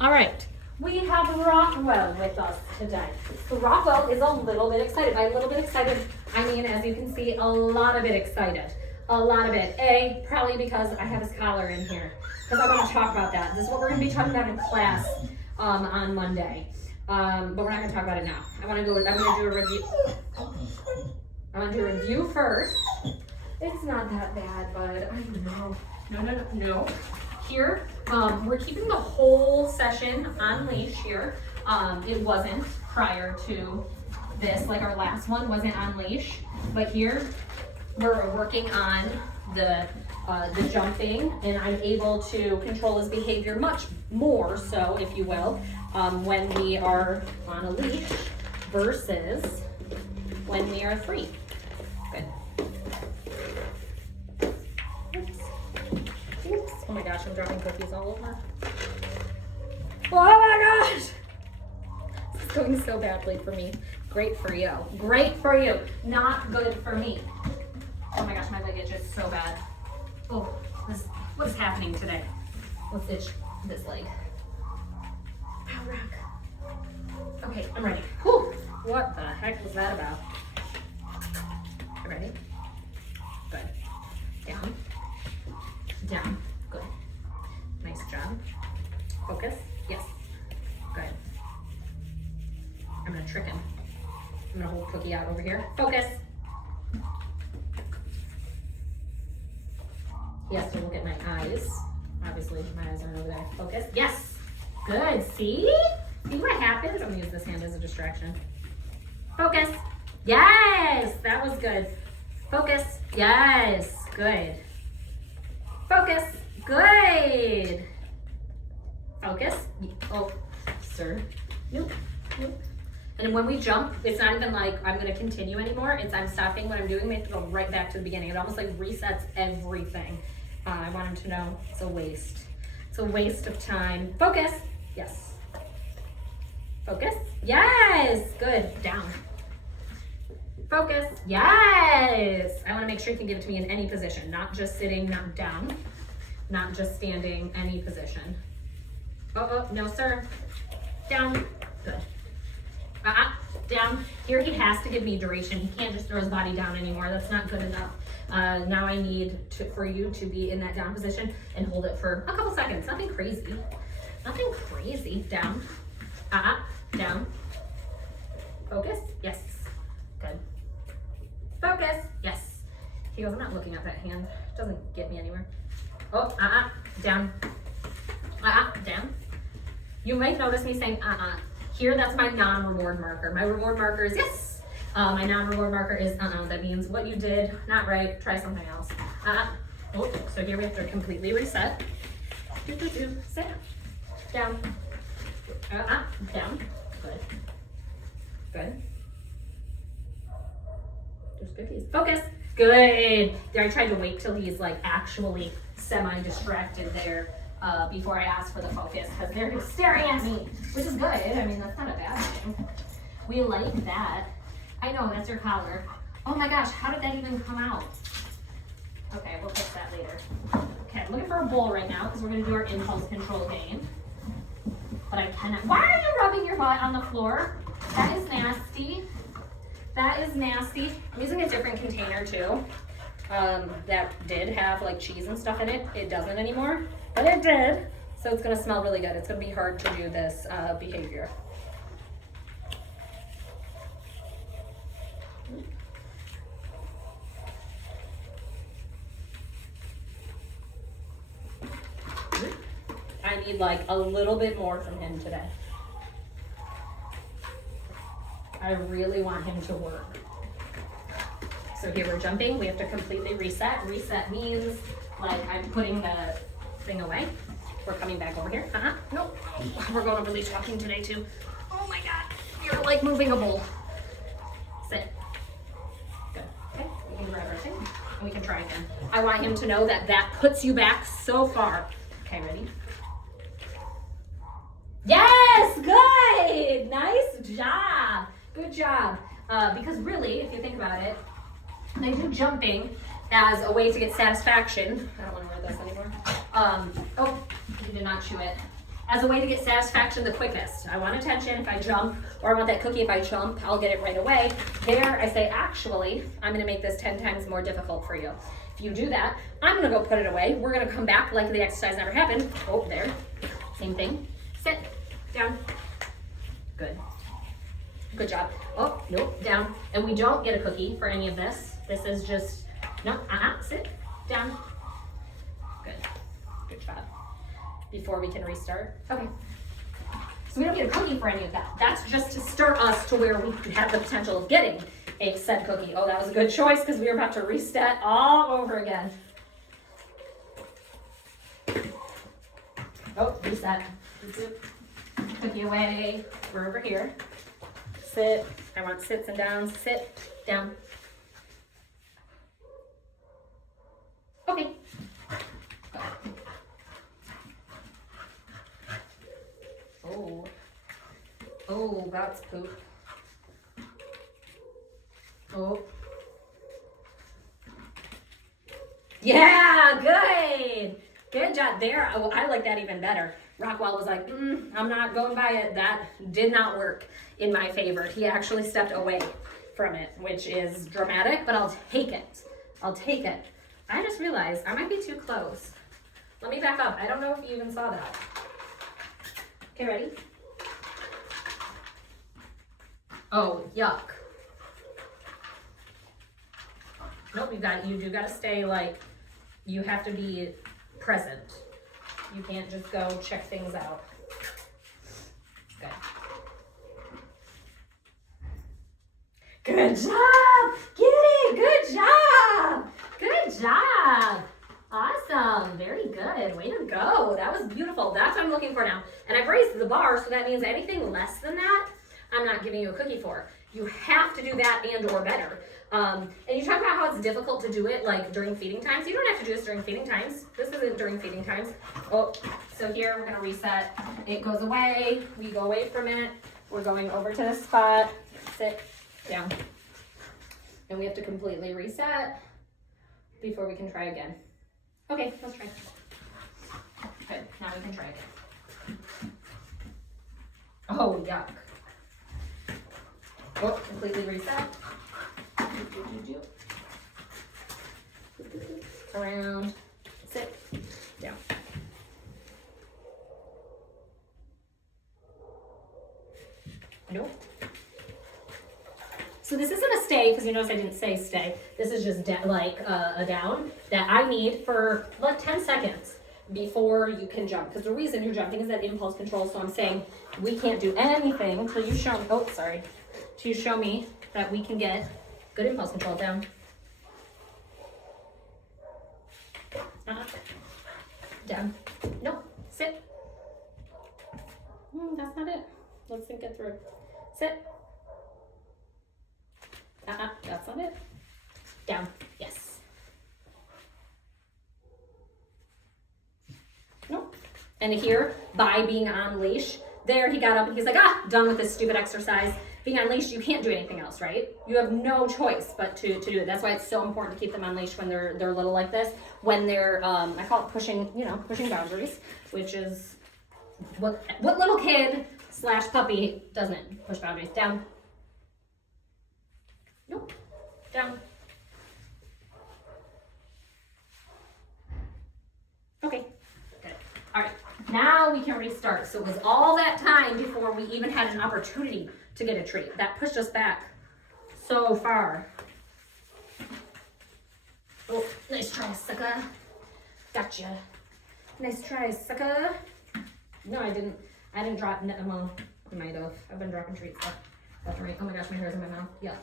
All right, we have Rockwell with us today. So Rockwell is a little bit excited. By a little bit excited, I mean, as you can see, a lot of it excited. A lot of it. Probably because I have his collar in here. Because I want to talk about that. This is what we're going to be talking about in class on Monday. But we're not going to talk about it now. I'm going to do a review. I want to do a review first. It's not that bad, but I know. No. Here, we're keeping the whole session on leash here. It wasn't prior to this, like our last one wasn't on leash. But here, we're working on the jumping, and I'm able to control his behavior much more so, if you will, when we are on a leash versus when we are free. Good. Oops. Oh my gosh, I'm dropping cookies all over. Oh my gosh! This is going so badly for me. Great for you. Great for you. Not good for me. Oh my gosh, my leg itches so bad. Oh, what is happening today? Let's itch this leg. Ow, rock. Okay, I'm ready. Whew. What the heck was that about? Ready? Good. Down. Down. Good. Nice job. Focus. Yes. Good. I'm gonna trick him. I'm gonna hold Cookie out over here. Focus. He has to look at my eyes. Obviously, my eyes aren't over there. Focus. Yes. Good. See? See what happens? I'm gonna use this hand as a distraction. Focus. Yes. That was good. Focus. Yes. Good. Focus. Good. Focus. Oh, sir. Nope. And when we jump, it's not even like I'm gonna continue anymore. It's I'm stopping what I'm doing. We have to go right back to the beginning. It almost like resets everything. I want him to know it's a waste. It's a waste of time. Focus. Yes. Focus. Yes. Good. Down. Focus. Yes. I want to make sure you can give it to me in any position, not just sitting, not down, not just standing, any position. Oh, no, sir. Down. Good. Down. Here he has to give me duration. He can't just throw his body down anymore. That's not good enough. Now I need for you to be in that down position and hold it for a couple seconds. Nothing crazy. Nothing crazy. Down. Down. Focus. Yes. Good. Focus. Yes. He goes, I'm not looking at that hand. It doesn't get me anywhere. Oh, down. Down. You might notice me saying Here, that's my non-reward marker. My reward marker is yes. My non-reward marker is That means what you did, not right, try something else. Oh, so here we have to completely reset. Sit. Down. Down. Good. Good. There's cookies. Focus. Good. There, I tried to wait till he's like actually semi-distracted there before I asked for the focus, because they're just staring at me, which is good. I mean, that's not a bad thing. We like that. I know, that's your collar. Oh my gosh, how did that even come out? Okay, we'll fix that later. Okay, I'm looking for a bowl right now because we're going to do our impulse control game. But I cannot. Why are you rubbing your butt on the floor? That is nasty. That is nasty. I'm using a different container too. That did have like cheese and stuff in it. It doesn't anymore, but it did. So it's going to smell really good. It's going to be hard to do this behavior. I need like a little bit more from him today. I really want him to work. So here we're jumping. We have to completely reset. Reset means like I'm putting the thing away. We're coming back over here. Nope. We're going over leash walking today too. Oh my God. You're like moving a bowl. Sit. Good. Okay. We can grab our thing and we can try again. I want him to know that that puts you back so far. Okay, ready? Yes, good. Nice job. Good job. Because really, if you think about it, they do jumping as a way to get satisfaction. I don't want to wear this anymore. Oh, you did not chew it. as a way to get satisfaction the quickest. I want attention if I jump, or I want that cookie if I jump, I'll get it right away. There, I say, actually, I'm gonna make this 10 times more difficult for you. If you do that, I'm gonna go put it away. We're gonna come back like the exercise never happened. Oh, there, same thing. Sit, down, good. Good job. Oh, nope, down. And we don't get a cookie for any of this. This is just, no, sit, down. Good, good job. Before we can restart. Okay. So we don't get a cookie for any of that. That's just to start us to where we have the potential of getting a said cookie. Oh, that was a good choice because we were about to reset all over again. Oh, reset. Cookie away. We're over here. Sit. I want sits and downs. Sit, down. Okay. Oh. Oh, that's poop. Oh. Yeah, good. Good job there. Oh, I like that even better. Rockwell was like, I'm not going by it. That did not work in my favor. He actually stepped away from it, which is dramatic, but I'll take it. I'll take it. I just realized I might be too close. Let me back up. I don't know if you even saw that. Okay, ready? Oh, yuck. Nope, you do gotta stay like, you have to be present. You can't just go check things out. Good. Good job! Get it! Good job! Good job! Awesome, very good, way to go. That was beautiful, that's what I'm looking for now. And I've raised the bar, so that means anything less than that, I'm not giving you a cookie for. You have to do that and or better. And you talk about how it's difficult to do it like during feeding times. You don't have to do this during feeding times. This isn't during feeding times. Oh, so here we're gonna reset. It goes away, we go away from it. We're going over to this spot, sit down. And we have to completely reset before we can try again. Okay, let's try. Good, now we can try again. Oh, yuck. Oh, completely reset. Around, sit, down. Nope. So this isn't a stay, because you notice I didn't say stay. This is just like a down that I need for like 10 seconds before you can jump. Because the reason you're jumping is that impulse control. So I'm saying we can't do anything until you show me, oh, sorry, till you show me that we can get good impulse control. Down. Down. Nope. Sit. That's not it. Let's think it through. Sit. That's not it. Down. Yes. Nope. And here, by being on leash, there he got up and he's like, done with this stupid exercise. Being on leash, you can't do anything else, right? You have no choice but to do it. That's why it's so important to keep them on leash when they're little like this. When they're, I call it pushing boundaries, which is what little kid / puppy doesn't push boundaries. Down. Nope. Down. Okay. Good. All right. Now we can restart. So it was all that time before we even had an opportunity to get a treat. That pushed us back so far. Oh, nice try, sucker. Gotcha. Nice try, sucker. No, I didn't drop, well, I might have. I've been dropping treats left and right. Oh my gosh, my hair's in my mouth. Yuck.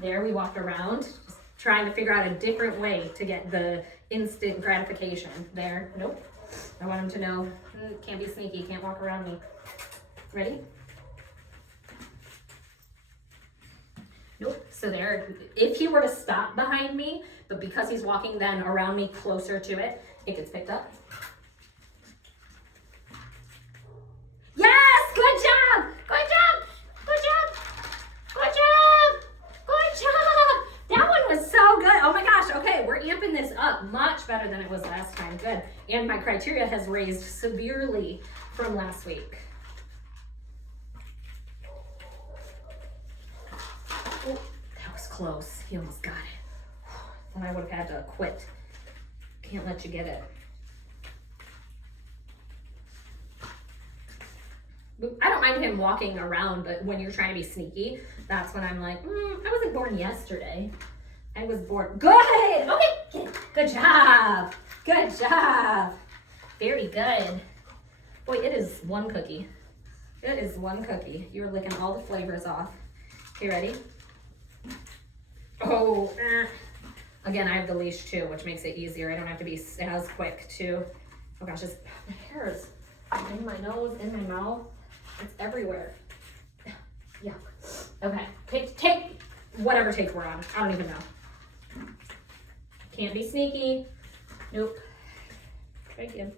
There, we walked around, just trying to figure out a different way to get the instant gratification. There, nope. I want him to know, can't be sneaky, can't walk around me. Ready? Nope. So there, if he were to stop behind me, but because he's walking then around me closer to it, it gets picked up. Yes! Good job! Good job! Good job! Good job! Good job! That one was so good. Oh my gosh. Okay, we're amping this up much better than it was last time. Good. and my criteria has raised severely from last week. Oh, that was close. He almost got it. Thought I would have had to quit. Can't let you get it. I don't mind him walking around, but when you're trying to be sneaky, that's when I'm like, I wasn't born yesterday. I was born. Good. Okay. Good job. Good job. Very good. Boy, it is one cookie. It is one cookie. You're licking all the flavors off. Okay, ready? Oh, again, I have the leash too, which makes it easier. I don't have to be as quick too. Oh gosh, my hair is in my nose, in my mouth. It's everywhere. Yeah. Okay. Take whatever take we're on. I don't even know. Can't be sneaky. Nope. Try again.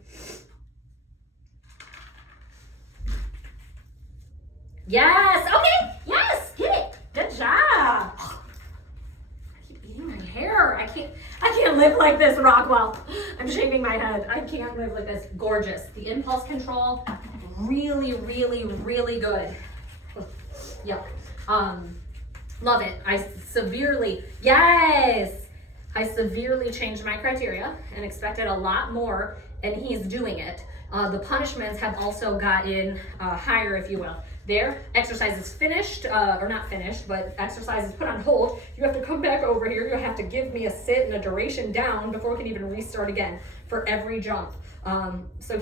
Yes. Okay. Yes. Get it. Good job. I keep eating my hair. I can't live like this, Rockwell. I'm shaving my head. I can't live like this. Gorgeous. The impulse control. Really, really, really good. Yeah. Love it. I severely changed my criteria and expected a lot more, and he's doing it. The punishments have also gotten higher, if you will. There, exercise is finished, or not finished, but exercise is put on hold. You have to come back over here. You have to give me a sit and a duration down before we can even restart again for every jump. So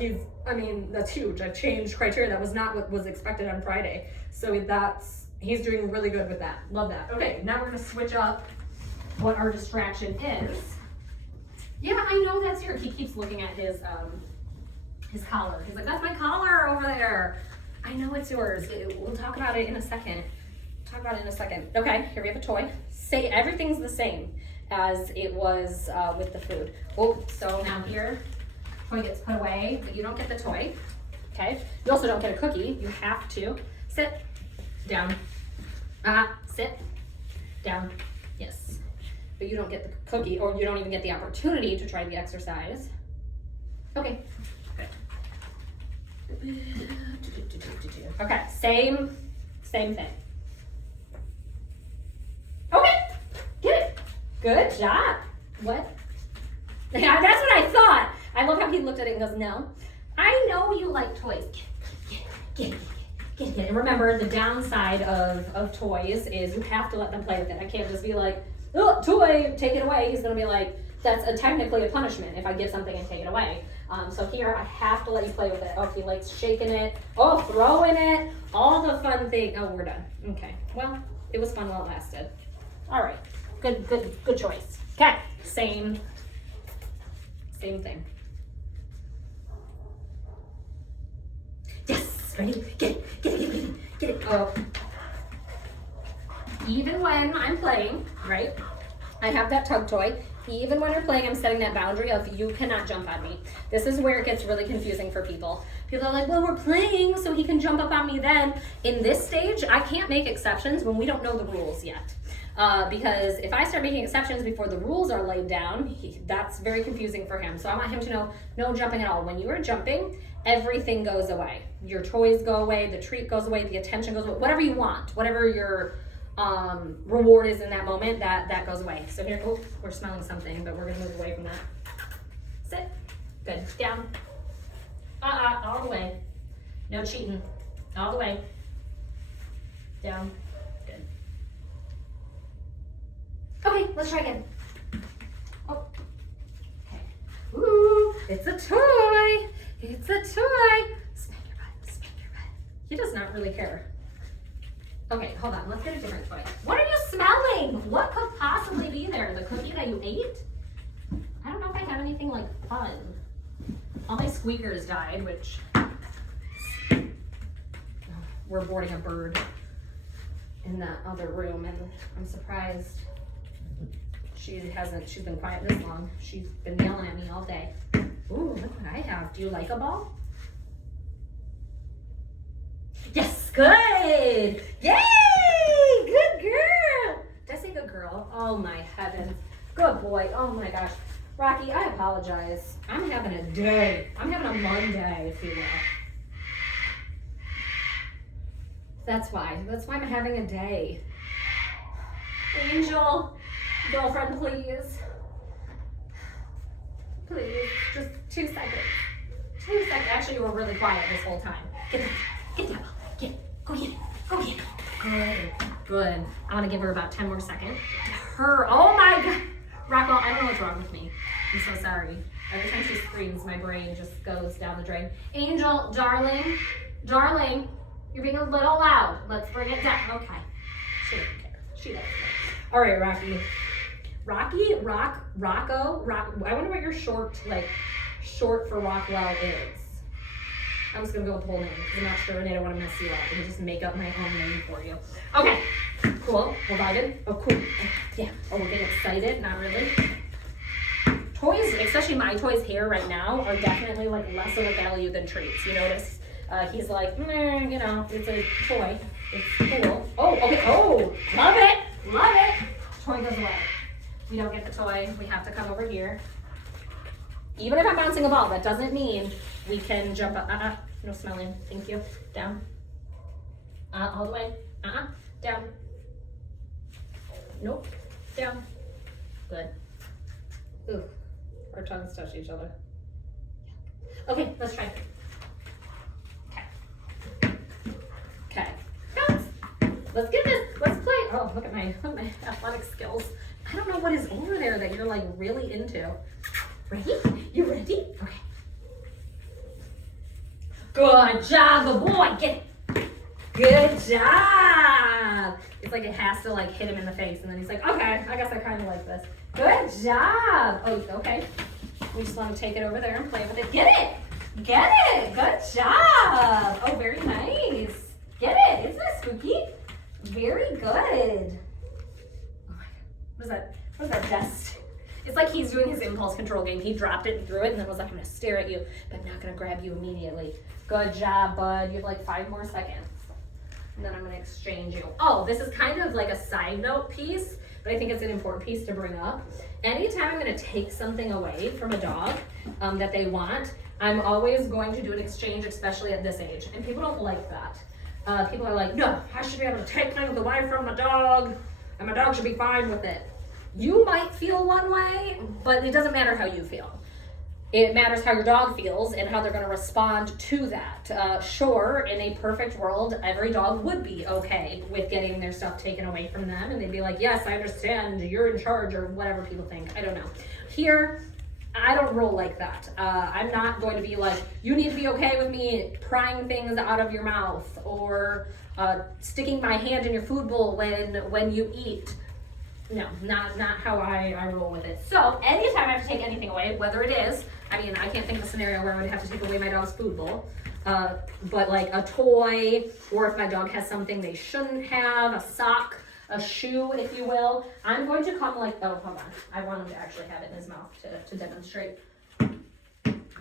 that's huge. I've changed criteria. That was not what was expected on Friday. So he's doing really good with that. Love that. Okay, now we're gonna switch up what our distraction is. Yeah, I know that's yours. He keeps looking at his collar. He's like, that's my collar over there. I know it's yours. We'll talk about it in a second. Okay, here we have a toy. Say everything's the same as it was with the food. Oh, so now here, toy gets put away, but you don't get the toy. Okay, you also don't get a cookie. You have to sit down. Sit down. Yes, but you don't get the cookie, or you don't even get the opportunity to try the exercise. Okay. Okay, same thing. Okay, get it. Good job. What? Yeah, that's what I thought. I love how he looked at it and goes, no, I know you like toys. Get it. And remember, the downside of toys is you have to let them play with it. I can't just be like, oh, toy, take it away. He's gonna be like, that's technically a punishment if I give something and take it away. So here, I have to let you play with it. Oh, he likes shaking it. Oh, throwing it. All the fun things. Oh, we're done. Okay. Well, it was fun while it lasted. All right. Good choice. Okay. Same thing. Yes. Ready? Get it. Oh. Even when I'm playing, right? I have that tug toy. Even when you're playing, I'm setting that boundary of you cannot jump on me. This is where it gets really confusing for people. People are like, well, we're playing so he can jump up on me then. In this stage, I can't make exceptions when we don't know the rules yet. Because if I start making exceptions before the rules are laid down, that's very confusing for him. So I want him to know, no jumping at all. When you are jumping, everything goes away. Your toys go away, the treat goes away, the attention goes away, whatever you want, whatever your reward is in that moment, that goes away. So here, oh, we're smelling something, but we're gonna move away from that. Sit, good, down, all the way. No cheating, all the way. Down, good. Okay, let's try again. Oh, okay. Ooh, it's a toy. It's a toy. Smack your butt. He does not really care. Okay, hold on. Let's get a different toy. What are you smelling? What could possibly be there? The cookie that you ate? I don't know if I have anything like fun. All my squeakers died, which we're boarding a bird in that other room, and I'm surprised she's been quiet this long. She's been yelling at me all day. Ooh, look what I have. Do you like a ball? Yes, good. Yay, good girl. Did I say good girl? Oh my heavens. Good boy. Oh my gosh. Rocky, I apologize. I'm having a day. I'm having a Monday, if you will. That's why. That's why I'm having a day. Angel, girlfriend, please. Please, just 2 seconds. 2 seconds. Actually, you were really quiet this whole time. Get down. Get down. Go get it. Go get it. Good. Good. I want to give her about 10 more seconds. Her. Oh my God. Rockwell, I don't know what's wrong with me. I'm so sorry. Every time she screams, my brain just goes down the drain. Angel, darling. Darling, you're being a little loud. Let's bring it down. Okay. She doesn't care. She doesn't care. All right, Rocky. Rocco. I wonder what your short for Rockwell is. I'm just gonna go with the whole name because I'm not sure and I don't want to mess you up and just make up my own name for you. Okay, cool. We're vibing. Oh, cool. Yeah. Oh, we're getting excited. Not really. Toys, especially my toys here right now, are definitely like less of a value than treats. You notice? He's like, you know, it's a toy. It's cool. Oh, okay. Oh, love it. Love it. Toy goes away. We don't get the toy. We have to come over here. Even if I'm bouncing a ball, that doesn't mean we can jump up. No smelling. Thank you. Down. All the way. Down. Nope. Down. Good. Ooh. Our tongues touch each other. Okay, let's try. Okay. Let's get this. Let's play. Oh, look at my athletic skills. I don't know what is over there that you're like really into. Ready? You ready? Okay. Good job, good boy. Get it. Good job. It's like it has to like hit him in the face, and then he's like, okay, I guess I kind of like this. Good job. Oh, okay. We just want to take it over there and play with it. Get it. Get it. Good job. Oh, very nice. Get it. Isn't that spooky? Very good. Oh my God. What is that? What is that dust? It's like he's doing his impulse control game. He dropped it and threw it and then was like, I'm gonna stare at you, but I'm not gonna grab you immediately. Good job, bud. You have like 5 more seconds. And then I'm gonna exchange you. Oh, this is kind of like a side note piece, but I think it's an important piece to bring up. Anytime I'm gonna take something away from a dog that they want, I'm always going to do an exchange, especially at this age. And people don't like that. People are like, no, I should be able to take things away from my dog, and my dog should be fine with it. You might feel one way, but it doesn't matter how you feel. It matters how your dog feels and how they're going to respond to that. Sure, in a perfect world, every dog would be okay with getting their stuff taken away from them, and they'd be like, yes, I understand, you're in charge, or whatever people think. I don't know. Here, I don't roll like that. I'm not going to be like, you need to be okay with me prying things out of your mouth, or sticking my hand in your food bowl when you eat. No, not how I roll with it. So anytime I have to take anything away, whether it is, I mean, I can't think of a scenario where I would have to take away my dog's food bowl, but like a toy, or if my dog has something they shouldn't have, a sock, a shoe, if you will, I'm going to come like, oh, hold on. I want him to actually have it in his mouth to demonstrate.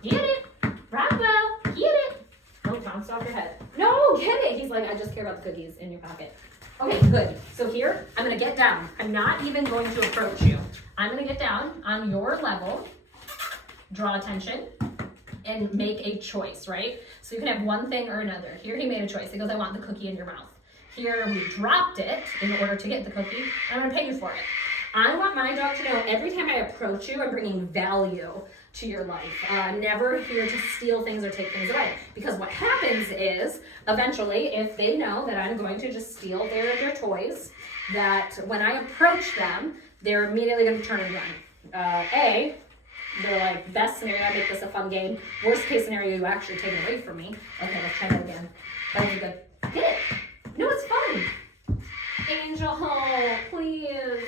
Get it, Rockwell, get it. Oh, bounced off your head. No, get it. He's like, I just care about the cookies in your pocket. Okay, good. So here, I'm gonna get down. I'm not even going to approach you. I'm gonna get down on your level, draw attention, and make a choice, right? So you can have one thing or another. Here he made a choice. He goes, I want the cookie in your mouth. Here we dropped it in order to get the cookie, and I'm gonna pay you for it. I want my dog to know every time I approach you, I'm bringing value to your life. Never here to steal things or take things away. Because what happens is, eventually, if they know that I'm going to just steal their toys, that when I approach them, they're immediately going to turn and run. They're like, best scenario, I make this a fun game. Worst case scenario, you actually take it away from me. Okay, let's try that again. That was good. Get it. No, it's fun. Angel, please.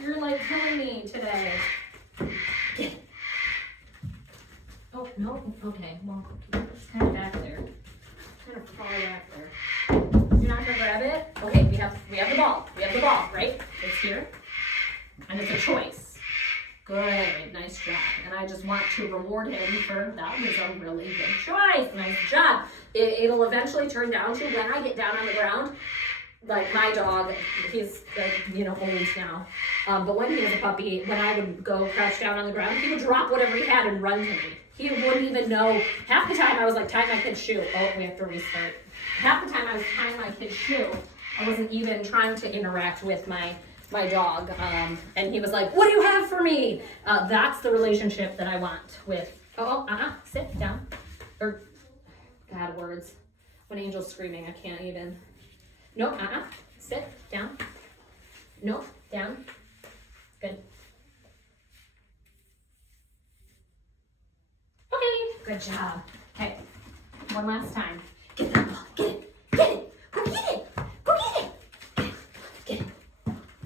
You're like killing me today. Get it. Oh, no? Okay, well, it's kind of back there. Kind of far back there. You're not gonna grab it? Okay, we have the ball. We have the ball, right? It's here. And it's a choice. Good, nice job. And I just want to reward him for that was a really good choice. Nice job. It'll eventually turn down to when I get down on the ground, like my dog, he's like, you know, old now. But when he was a puppy, when I would go crouch down on the ground, he would drop whatever he had and run to me. He wouldn't even know. Half the time I was like tying my kid's shoe. Oh, we have to restart. Half the time I was tying my kid's shoe, I wasn't even trying to interact with my dog. And he was like, what do you have for me? That's the relationship that I want with, sit down. Or, God, words. When Angel's screaming, I can't even. No, sit down. No, down. Good. Okay, good job. Okay, one last time. Get that ball, get it, get it, go get it, go get it, get it.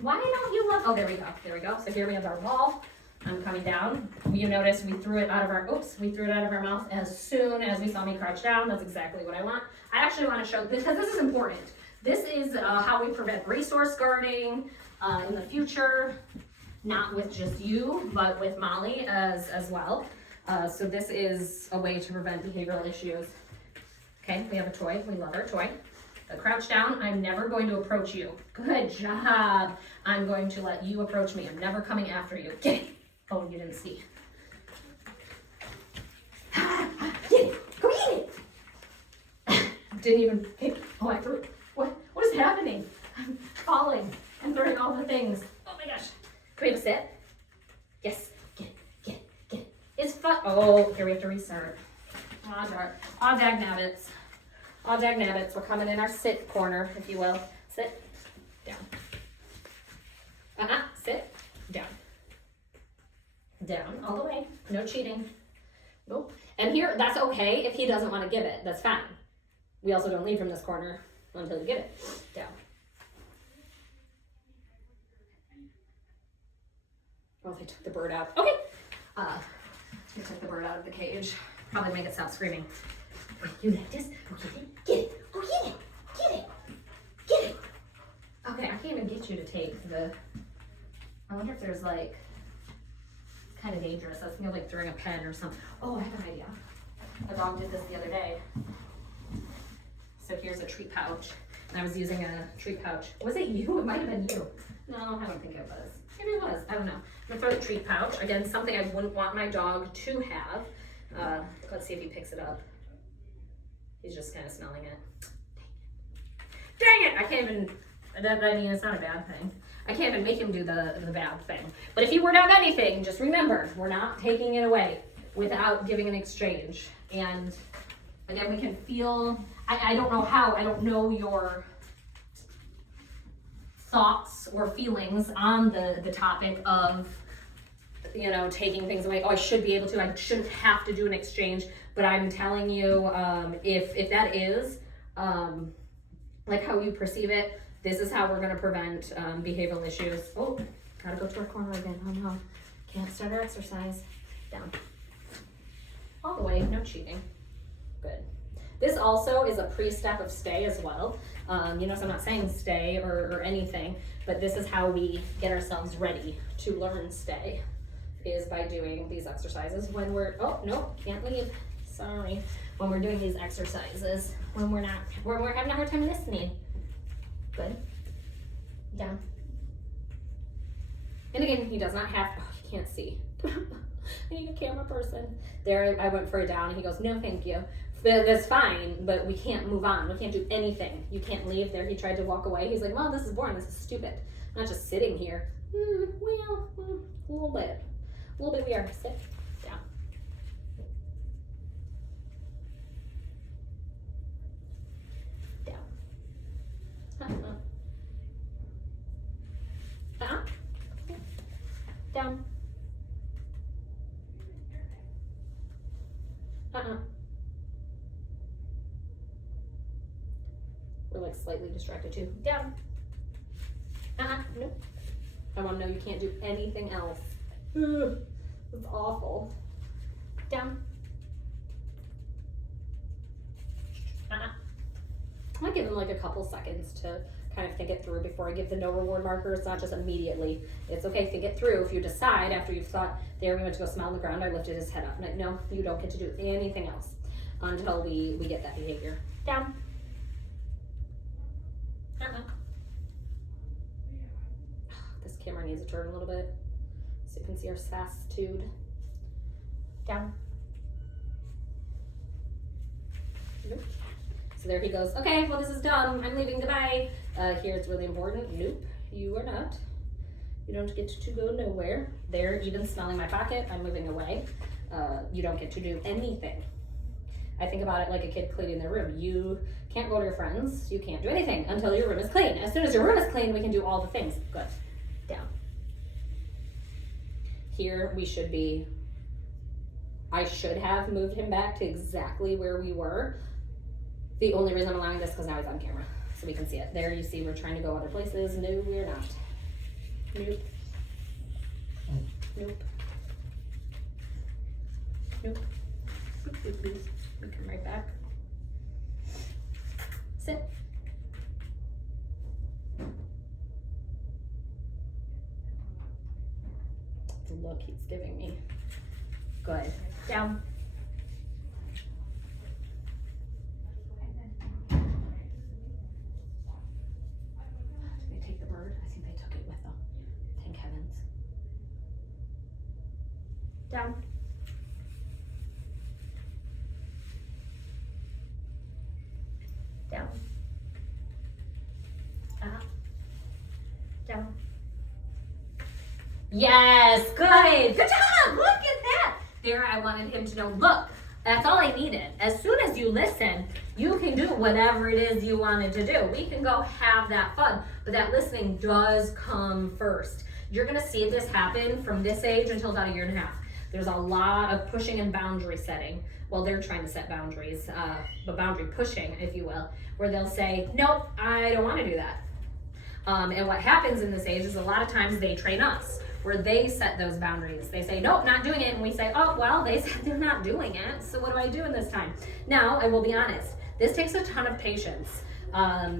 Why don't you look? Oh, there we go. So here we have our ball. I'm coming down. You notice we threw it out of our mouth as soon as we saw me crouch down. That's exactly what I want. I actually want to show this because this is important. This is how we prevent resource guarding in the future, not with just you, but with Molly as well. So this is a way to prevent behavioral issues. Okay, we have a toy. We love our toy. Crouch down. I'm never going to approach you. Good job. I'm going to let you approach me. I'm never coming after you. Get it. Oh, you didn't see. Get it. Go get it. Didn't even pick. Oh, I threw it. What is happening? I'm falling and throwing all the things. Oh my gosh. Can we have a sit? Yes. Get it. It's fun. Oh, here we have to restart. Aw, dag nabbits. Aw, dag nabbits. We're coming in our sit corner, if you will. Sit. Down. Sit. Down. Down. All the way. No cheating. Nope. And here, that's okay if he doesn't want to give it. That's fine. We also don't leave from this corner until you get it. Down. Oh, they took the bird out. Okay. They took the bird out of the cage. Probably make it stop screaming. You like this? Go get it. Get it. Go get it. Get it. Get it. Okay, I can't even get you to take the. I wonder if there's like. It's kind of dangerous. I was thinking of like throwing a pen or something. Oh, I have an idea. A dog did this the other day. So here's a treat pouch. And I was using a treat pouch. Was it you? It might have been you. No, I don't think it was. Maybe it was. I don't know. I'm gonna throw the treat pouch. Again, something I wouldn't want my dog to have. Let's see if he picks it up. He's just kind of smelling it. Dang it! I can't even, I mean, it's not a bad thing. I can't even make him do the bad thing. But if he were down anything, just remember, we're not taking it away without giving an exchange. And again, we can feel, I don't know how, I don't know your thoughts or feelings on the topic of, you know, taking things away. Oh, I should be able to, I shouldn't have to do an exchange. But I'm telling you, if that is like how you perceive it, this is how we're going to prevent behavioral issues. Oh, gotta go to our corner again. Oh no, can't start our exercise. Down. All the way, no cheating. Good. This also is a pre-step of stay as well. You know, so I'm not saying stay or anything, but this is how we get ourselves ready to learn stay, is by doing these exercises when we're, oh, no, can't leave. Sorry. When we're doing these exercises, when we're having a hard time listening. Good. Down. And again, he does not have, oh, he can't see. I need a camera person. There, I went for a down, and he goes, no, thank you. That's fine, but we can't move on. We can't do anything. You can't leave there. He tried to walk away. He's like, well, this is boring. This is stupid. I'm not just sitting here. Well, a little bit. A little bit we are. Sit down. Down. Down. We're like slightly distracted too. Down. Nope. I want to know you can't do anything else. It's awful. Down. I might give them like a couple seconds to kind of think it through before I give the no reward marker. It's not just immediately. It's okay, think it through. If you decide after you've thought, there, we went to go smell on the ground, I lifted his head up. I'm like, no, you don't get to do anything else until we get that behavior. Down. camera needs to turn a little bit so you can see our sassitude. Down. Nope. So there he goes. Okay, well this is done. I'm leaving. Goodbye. Here it's really important. Nope, you are not. You don't get to go nowhere. They're even smelling my pocket. I'm moving away. You don't get to do anything. I think about it like a kid cleaning their room. You can't go to your friends. You can't do anything until your room is clean. As soon as your room is clean, we can do all the things. Good. Down. Here we should be. I should have moved him back to exactly where we were. The only reason I'm allowing this is because now he's on camera, so we can see it. There you see we're trying to go other places. No, we're not. Nope. Nope. Nope. We come right back. Sit. The look he's giving me. Good. Down. Did they take the bird? I think they took it with them. Thank heavens. Down. Down. Down. Yes, good. Good job. Look at that. There, I wanted him to know, look, that's all I needed. As soon as you listen, you can do whatever it is you wanted to do. We can go have that fun, but that listening does come first. You're gonna see this happen from this age until about 1.5 years. There's a lot of pushing and boundary setting. Well, they're trying to set boundaries, but boundary pushing, if you will, where they'll say, nope, I don't wanna do that. And what happens in this age is a lot of times they train us, where they set those boundaries. They say, nope, not doing it. And we say, oh, well, they said they're not doing it. So what do I do in this time? Now, I will be honest. This takes a ton of patience.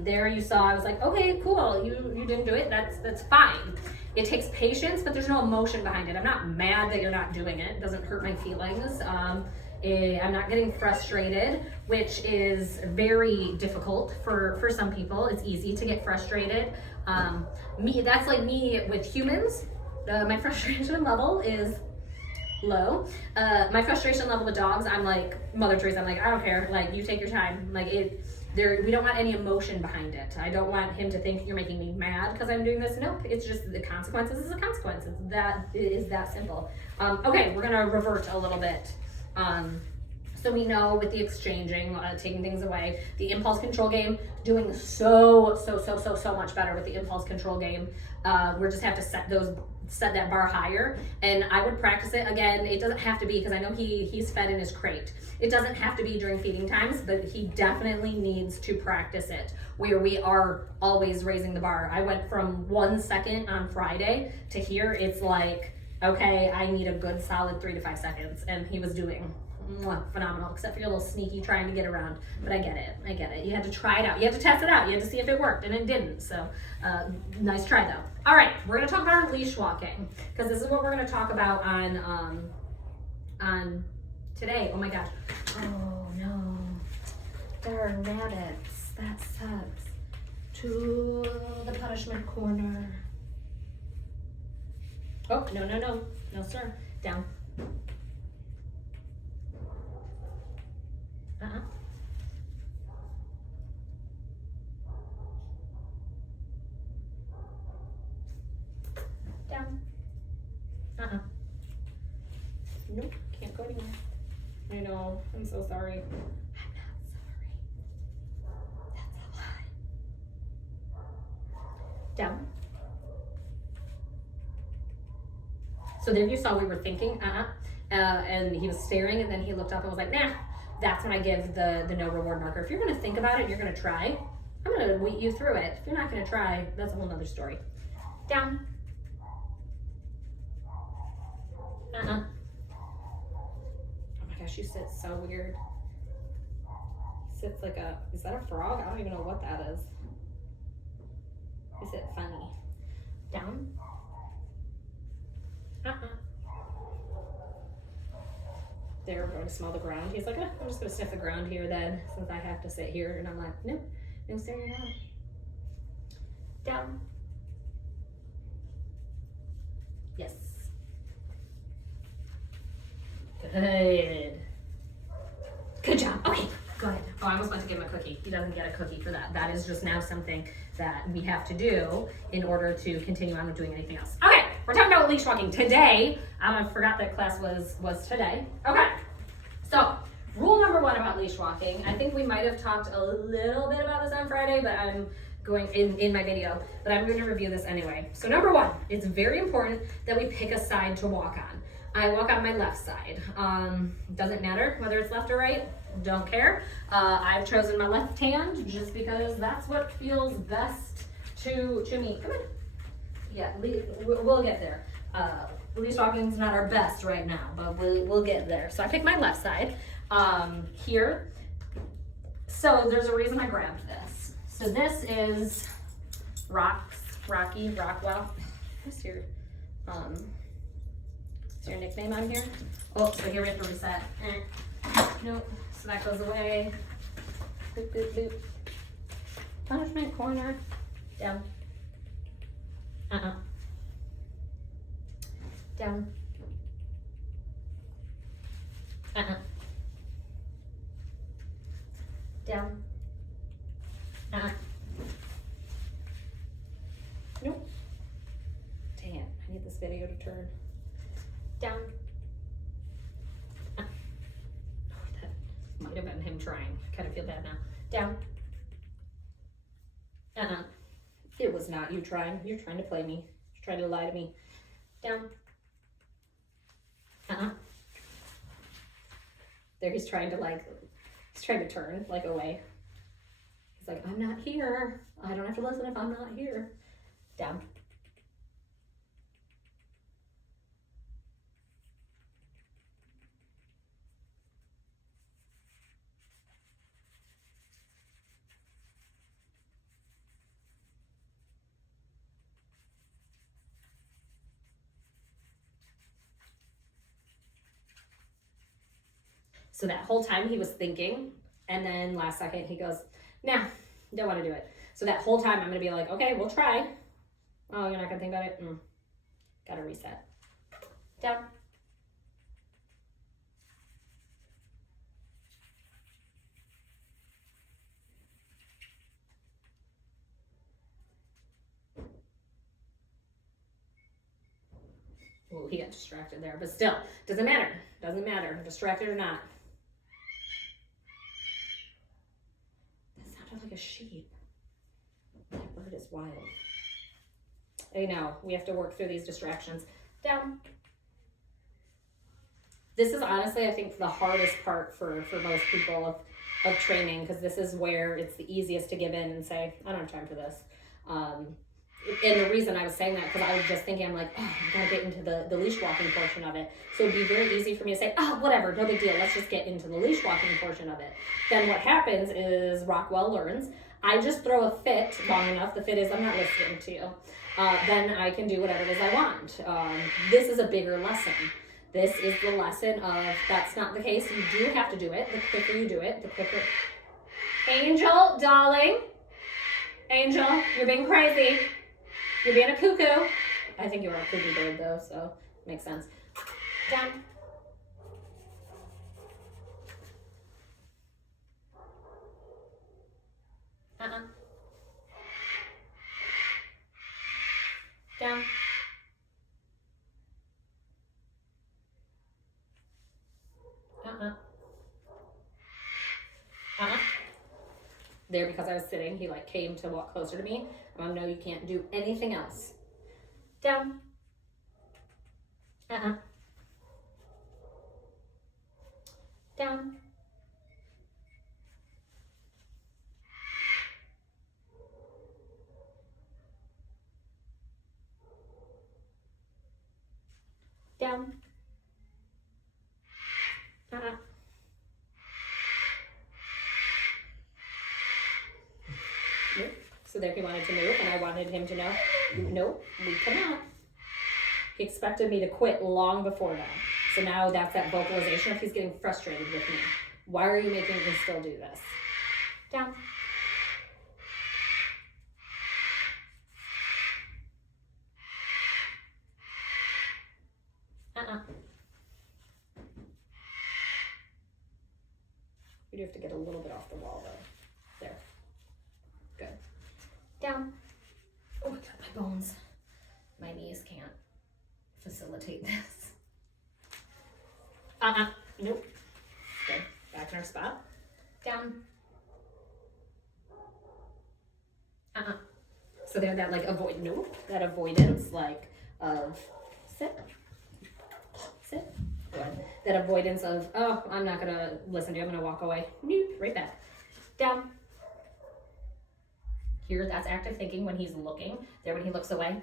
There you saw, I was like, okay, cool. You didn't do it. That's fine. It takes patience, but there's no emotion behind it. I'm not mad that you're not doing it. It doesn't hurt my feelings. I'm not getting frustrated, which is very difficult for some people. It's easy to get frustrated. That's like me with humans. My frustration level is low. My frustration level with dogs, I'm like Mother Teresa. I'm like, I don't care. Like, you take your time. Like, we don't want any emotion behind it. I don't want him to think you're making me mad because I'm doing this. Nope. It's just the consequences is a consequence. It is that simple. Okay, we're gonna revert a little bit. So we know with the exchanging, taking things away, the impulse control game, doing so much better with the impulse control game. We just have to set that bar higher, and I would practice it again. It doesn't have to be, because I know he's fed in his crate. It doesn't have to be during feeding times, but he definitely needs to practice it where we are always raising the bar. I went from 1 second on Friday to here. It's like, okay, I need a good solid 3 to 5 seconds, and he was doing phenomenal, except for your little sneaky trying to get around. But I get it. You had to try it out. You had to test it out. You had to see if it worked, and it didn't. So nice try though. All right, we're gonna talk about our leash walking, because this is what we're gonna talk about on today. Oh my gosh. Oh no, there are rabbits. That sucks. To the punishment corner. Oh, no sir. Down. Down. Nope, can't go anywhere. I know, I'm so sorry. I'm not sorry. That's a lie. Down. So there you saw we were thinking, and he was staring, and then he looked up and was like, nah. That's when I give the no reward marker. If you're gonna think about it, you're gonna try, I'm gonna wait you through it. If you're not gonna try, that's a whole nother story. Down. Oh my gosh, you sit so weird. He sits like is that a frog? I don't even know what that is. You sit funny. Down. There, we're going to smell the ground. He's like, I'm just going to sniff the ground here then, since I have to sit here. And I'm like, no, sir, you're not. Down. Yes. Good. Good job. Okay, go ahead. Oh, I almost went to give him a cookie. He doesn't get a cookie for that. That is just now something that we have to do in order to continue on with doing anything else. Okay, we're talking about leash walking today. I forgot that class was today. Okay, so rule number 1 about leash walking. I think we might have talked a little bit about this on Friday, but I'm going in my video, but I'm going to review this anyway. So number 1, it's very important that we pick a side to walk on. I walk on my left side. Doesn't matter whether it's left or right, don't care. I've chosen my left hand just because that's what feels best to me. Come on. Yeah, we'll get there. Leash walking's not our best right now, but we'll get there. So I picked my left side here. So there's a reason I grabbed this. So this is Rockwell. What's your nickname on here? Oh, so here we have to reset. Nope. So that goes away. Boop, boop, boop. Punishment corner. Down. Down. Down. Nope. Dang it. I need this video to turn. Down. Oh, that might have been him trying. I kind of feel bad now. Down. It was not you trying. You're trying to play me. You're trying to lie to me. Down. There he's trying to he's trying to turn away. He's like, I'm not here. I don't have to listen if I'm not here. Down. So that whole time he was thinking, and then last second he goes, nah, don't want to do it. So that whole time I'm going to be like, okay, we'll try. Oh, you're not going to think about it? Gotta reset. Down. Oh, he got distracted there, but still, doesn't matter. Doesn't matter, distracted or not. That sounded like a sheep. That bird is wild. I know, we have to work through these distractions. Down. This is honestly, I think, the hardest part for most people of training, because this is where it's the easiest to give in and say, I don't have time for this. And the reason I was saying that, because I was just thinking, I'm like, oh, I gotta get into the leash walking portion of it. So it'd be very easy for me to say, oh, whatever, no big deal, let's just get into the leash walking portion of it. Then what happens is Rockwell learns, I just throw a fit long enough, the fit is I'm not listening to you, then I can do whatever it is I want. This is a bigger lesson. This is the lesson of that's not the case. You do have to do it. The quicker you do it, the quicker. Angel, darling. Angel, you're being crazy. You're being a cuckoo. I think you were a cuckoo bird though, so makes sense. Down. Down. There, because I was sitting, he came to walk closer to me. No, you can't do anything else. Down. Down. Down. Nope. So there he wanted to move, and I wanted him to know, nope, we cannot. He expected me to quit long before that. So now that's that vocalization of he's getting frustrated with me. Why are you making me still do this? Down. You do have to get a little bit off the wall though. There. Good. Down. Oh, I got my bones. My knees can't facilitate this. Nope. Good. Back in our spot. Down. So they're that like that avoidance like of sit. Good. That avoidance of, oh, I'm not gonna listen to you, I'm gonna walk away. Nope, right back. Down. Here, that's active thinking when he's looking. There, when he looks away.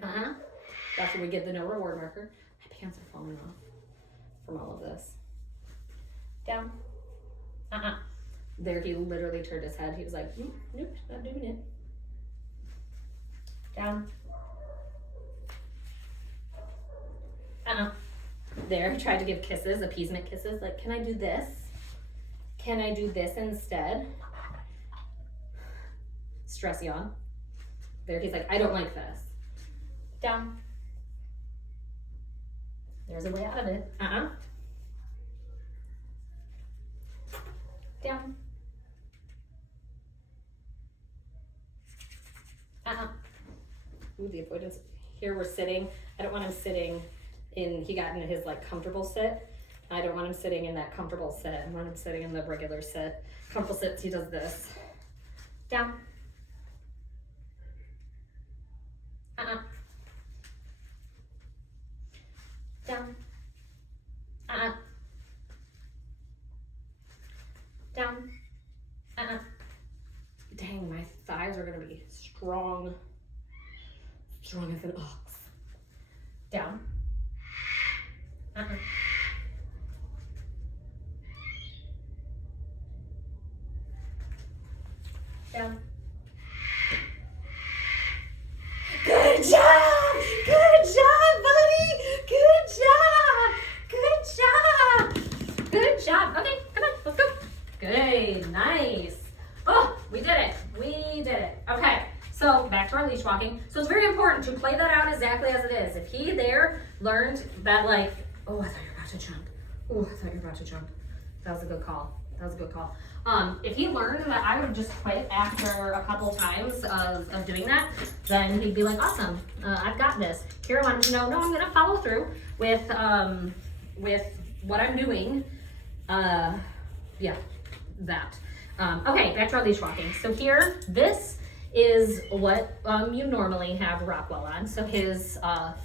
That's when we get the no reward marker. My pants are falling off from all of this. Down. There, he literally turned his head. He was like, nope, not doing it. Down. There, he tried to give kisses, appeasement kisses. Like, can I do this? Can I do this instead? Stress yawn. There, he's like, I don't like this. Down. There's a way out of it. Down. Ooh, the avoidance. Here we're sitting. I don't want him sitting in, he got into his like comfortable sit. I don't want him sitting in that comfortable sit. I want him sitting in the regular sit. Comfortable sits, he does this. Down. Down. Down. Dang, my thighs are gonna be strong. Strong as an ox. Down. Down. Good job! Good job, buddy! Good job! Good job! Good job! Okay, come on, let's go. Good, nice. Oh, we did it. We did it. Okay, so back to our leash walking. So it's very important to play that out exactly as it is. If he there learned that like, oh, I thought you were about to jump. Oh, I thought you were about to jump. That was a good call. That was a good call. If he learned that I would just quit after a couple times of doing that, then he'd be like, awesome, I've got this. Here I want him to know, no, I'm gonna follow through with what I'm doing. Yeah, that. Okay, back to our leash walking. So here, this is what you normally have Rockwell on. So his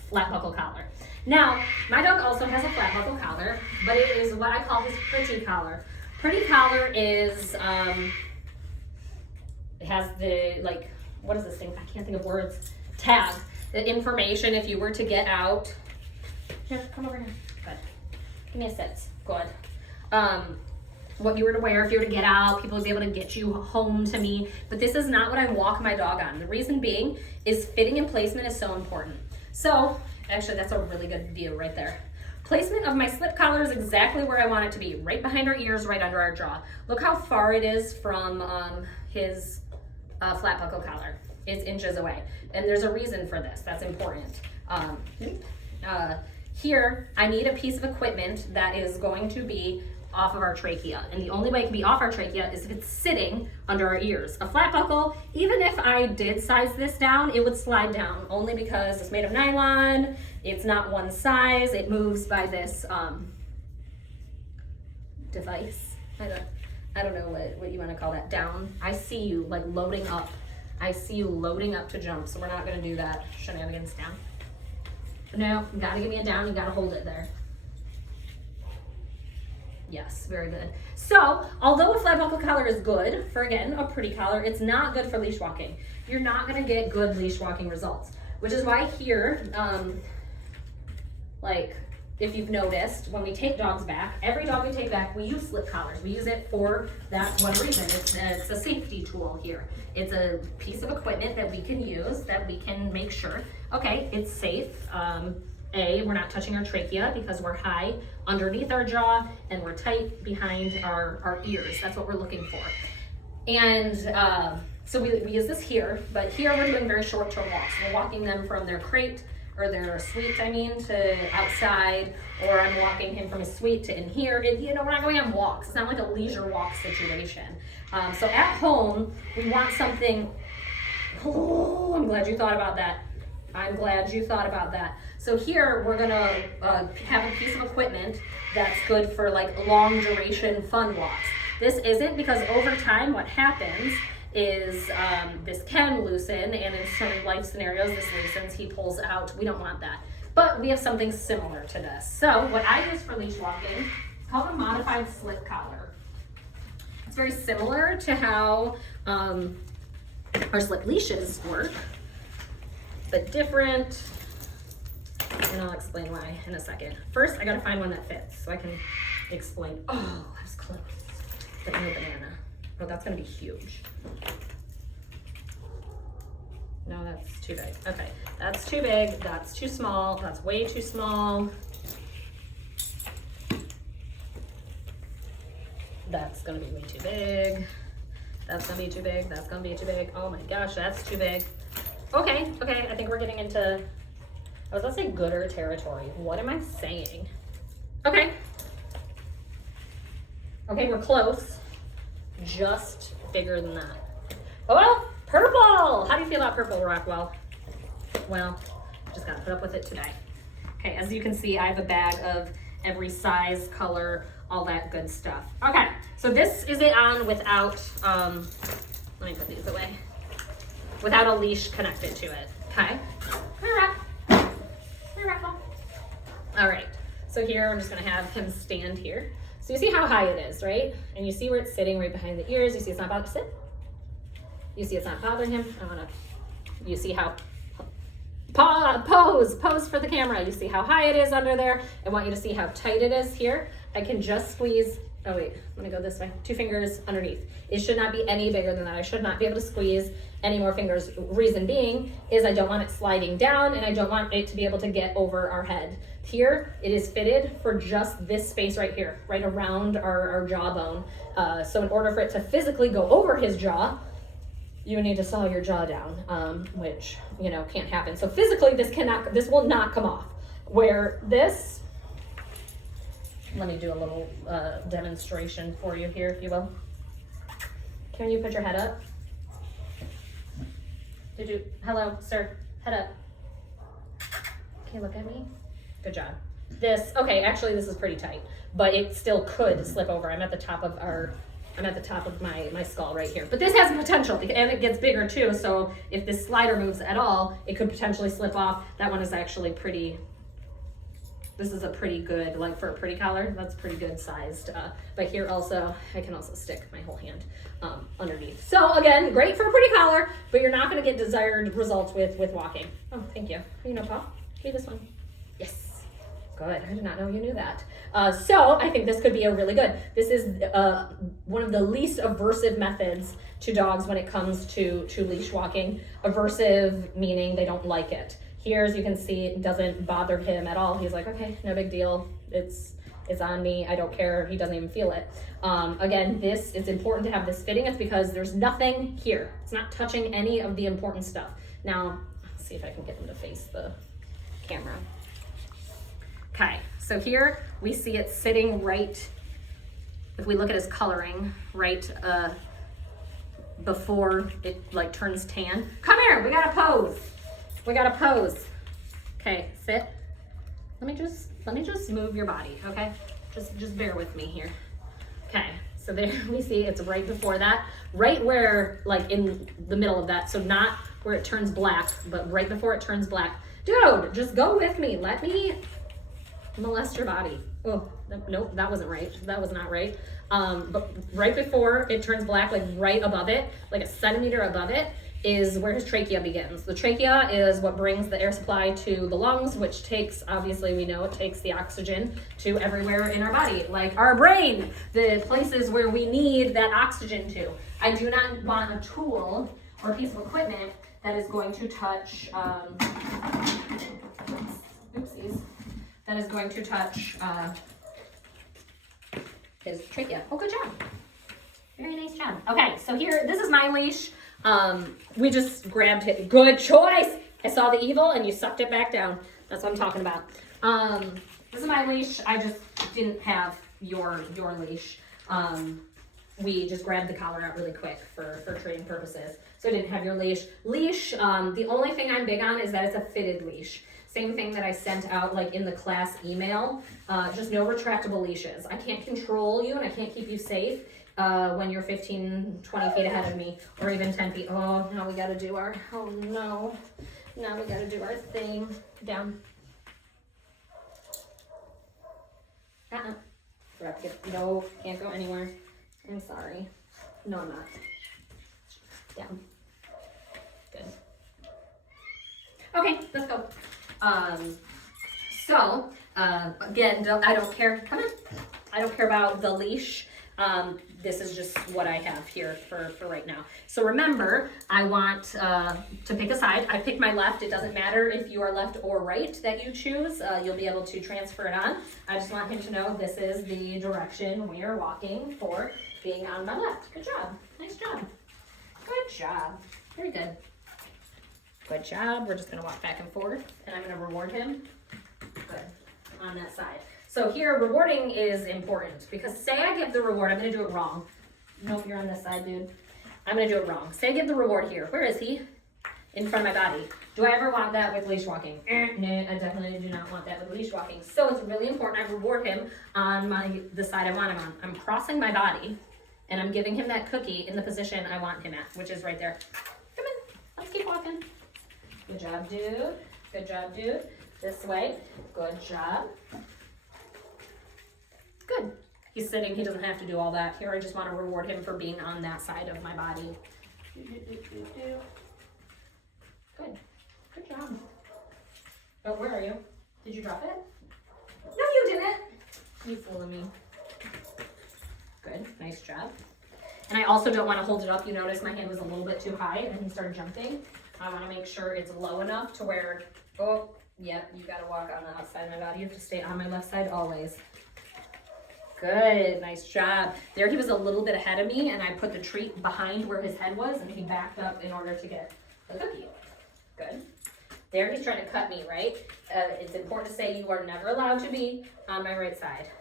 flat buckle collar. Now, my dog also has a flat buckle collar, but it is what I call his pretty collar. Pretty collar is, it has the, like, what is this thing? I can't think of words. Tag. The information if you were to get out. Here, come over here. Good. Give me a sit. Good. What you were to wear if you were to get out, people would be able to get you home to me. But this is not what I walk my dog on. The reason being is fitting and placement is so important. So, actually, that's a really good view right there. Placement of my slip collar is exactly where I want it to be, right behind our ears, right under our jaw. Look how far it is from his flat buckle collar. It's inches away. And there's a reason for this, that's important. Here, I need a piece of equipment that is going to be off of our trachea. And the only way it can be off our trachea is if it's sitting under our ears. A flat buckle, even if I did size this down, it would slide down only because it's made of nylon. It's not one size. It moves by this device. I don't know what you want to call that. Down. I see you like loading up. I see you loading up to jump. So we're not going to do that shenanigans. Down. No, you got to give me a down. You got to hold it there. Yes, very good. So, although a flat buckle collar is good for, again, a pretty collar, it's not good for leash walking. You're not gonna get good leash walking results, which is why here, like, if you've noticed, when we take dogs back, every dog we take back, we use slip collars. We use it for that one reason. It's a safety tool here. It's a piece of equipment that we can use, that we can make sure, okay, it's safe. We're not touching our trachea because we're high underneath our jaw and we're tight behind our ears. That's what we're looking for. And so we use this here, but here we're doing very short-term walks. We're walking them from their crate or their suite, I mean, to outside, or I'm walking him from his suite to in here. You know, we're not going on walks. It's not like a leisure walk situation. So at home, we want something, oh, I'm glad you thought about that. I'm glad you thought about that. So here we're gonna have a piece of equipment that's good for like long duration fun walks. This isn't, because over time what happens is this can loosen, and in certain life scenarios this loosens, he pulls out. We don't want that. But we have something similar to this. So what I use for leash walking is called a modified slip collar. It's very similar to how our slip leashes work, but different, and I'll explain why in a second. First, I gotta find one that fits so I can explain. Oh, I was close, but no banana. Oh, that's gonna be huge. No, that's too big. Okay, that's too big, that's too small, that's way too small. That's gonna be way too big. That's gonna be too big, that's gonna be too big. Oh my gosh, that's too big. Okay, I think we're getting into, I was gonna say gooder territory. What am I saying? Okay, we're close. Just bigger than that. Oh well, purple! How do you feel about purple, Rockwell? Well, just gotta put up with it today. Okay, as you can see, I have a bag of every size, color, all that good stuff. Okay, so this is it on without, let me put these away. Without a leash connected to it, okay? Come here, Rock. Come here, Rockwell. All right, so here I'm just gonna have him stand here. So you see how high it is, right? And you see where it's sitting right behind the ears. You see it's not about to sit. You see it's not bothering him. You see how, pose for the camera. You see how high it is under there. I want you to see how tight it is here. I can just squeeze, oh wait, I'm gonna go this way. 2 fingers underneath. It should not be any bigger than that. I should not be able to squeeze any more fingers. Reason being is I don't want it sliding down, and I don't want it to be able to get over our head. Here, it is fitted for just this space right here, right around our jawbone. So in order for it to physically go over his jaw, you need to saw your jaw down, which, you know, can't happen. So physically, this will not come off. Where this, let me do a little demonstration for you here, if you will. Can you put your head up? Hello, sir, head up. Okay, look at me. Good job. This, okay, actually this is pretty tight, but it still could slip over. I'm at the top of my skull right here. But this has potential, and it gets bigger too, so if this slider moves at all, it could potentially slip off. That one is actually pretty, this is a pretty good, like for a pretty collar, that's pretty good sized. But here also, I can also stick my whole hand underneath. So again, great for a pretty collar, but you're not gonna get desired results with walking. Oh, thank you. You know, Paul, give me this one. Yes. Good. I did not know you knew that. So I think this could be a really good. This is one of the least aversive methods to dogs when it comes to leash walking. Aversive meaning they don't like it. Here, as you can see, it doesn't bother him at all. He's like, okay, no big deal. It's on me. I don't care. He doesn't even feel it. Again, it's important to have this fitting. It's because there's nothing here. It's not touching any of the important stuff. Now, let's see if I can get him to face the camera. Okay, so here we see it sitting right, if we look at his coloring, right before it like turns tan. Come here, we gotta pose. We gotta pose. Okay, sit. Let me just move your body, okay? Just bear with me here. Okay, so there we see it's right before that, right where, like in the middle of that, so not where it turns black, but right before it turns black. Dude, just go with me. Let me molest your body. Oh, nope, that wasn't right. That was not right. But right before it turns black, like right above it, like a centimeter above it, is where his trachea begins. The trachea is what brings the air supply to the lungs, which takes, obviously we know it takes the oxygen to everywhere in our body, like our brain, the places where we need that oxygen to. I do not want a tool or a piece of equipment that is going to touch, oopsies, that is going to touch his trachea. Oh, good job. Very nice job. Okay, so here, this is my leash. We just grabbed it. Good choice. I saw the evil and you sucked it back down. That's what I'm talking about. This is my leash. I just didn't have your leash. We just grabbed the collar out really quick for training purposes. So I didn't have your leash. The only thing I'm big on is that it's a fitted leash. Same thing that I sent out like in the class email, just no retractable leashes. I can't control you and I can't keep you safe when you're 15, 20 feet ahead of me, or even 10 feet. Oh, now we gotta do our, oh no. Now we gotta do our thing. Down. No, can't go anywhere. I'm sorry. No, I'm not. Down. Good. Okay, let's go. Again, I don't care. Come on. I don't care about the leash. This is just what I have here for right now. So remember, I want to pick a side. I picked my left. It doesn't matter if you are left or right that you choose. You'll be able to transfer it on. I just want him to know this is the direction we are walking for being on my left. Good job. Nice job. Good job. Very good. Good job. We're just going to walk back and forth, and I'm going to reward him. Good. On that side. So here, rewarding is important because say I give the reward, I'm going to do it wrong. Nope, you're on this side, dude. I'm going to do it wrong. Say I give the reward here. Where is he? In front of my body. Do I ever want that with leash walking? No, I definitely do not want that with leash walking. So it's really important I reward him on the side I want him on. I'm crossing my body and I'm giving him that cookie in the position I want him at, which is right there. Come in. Let's keep walking. Good job, dude. Good job, dude. This way. Good job. Good. He's sitting, he doesn't have to do all that. Here, I just want to reward him for being on that side of my body. Good. Good job. Oh, where are you? Did you drop it? No, you didn't. You fooling me. Good. Nice job. And I also don't want to hold it up. You notice my hand was a little bit too high and he started jumping. I want to make sure it's low enough to where, oh, yeah, you got to walk on the outside of my body. You have to stay on my left side always. Good, nice job. There he was a little bit ahead of me and I put the treat behind where his head was and he backed up in order to get the cookie. Good. There he's trying to cut me, right? It's important to say you are never allowed to be on my right side.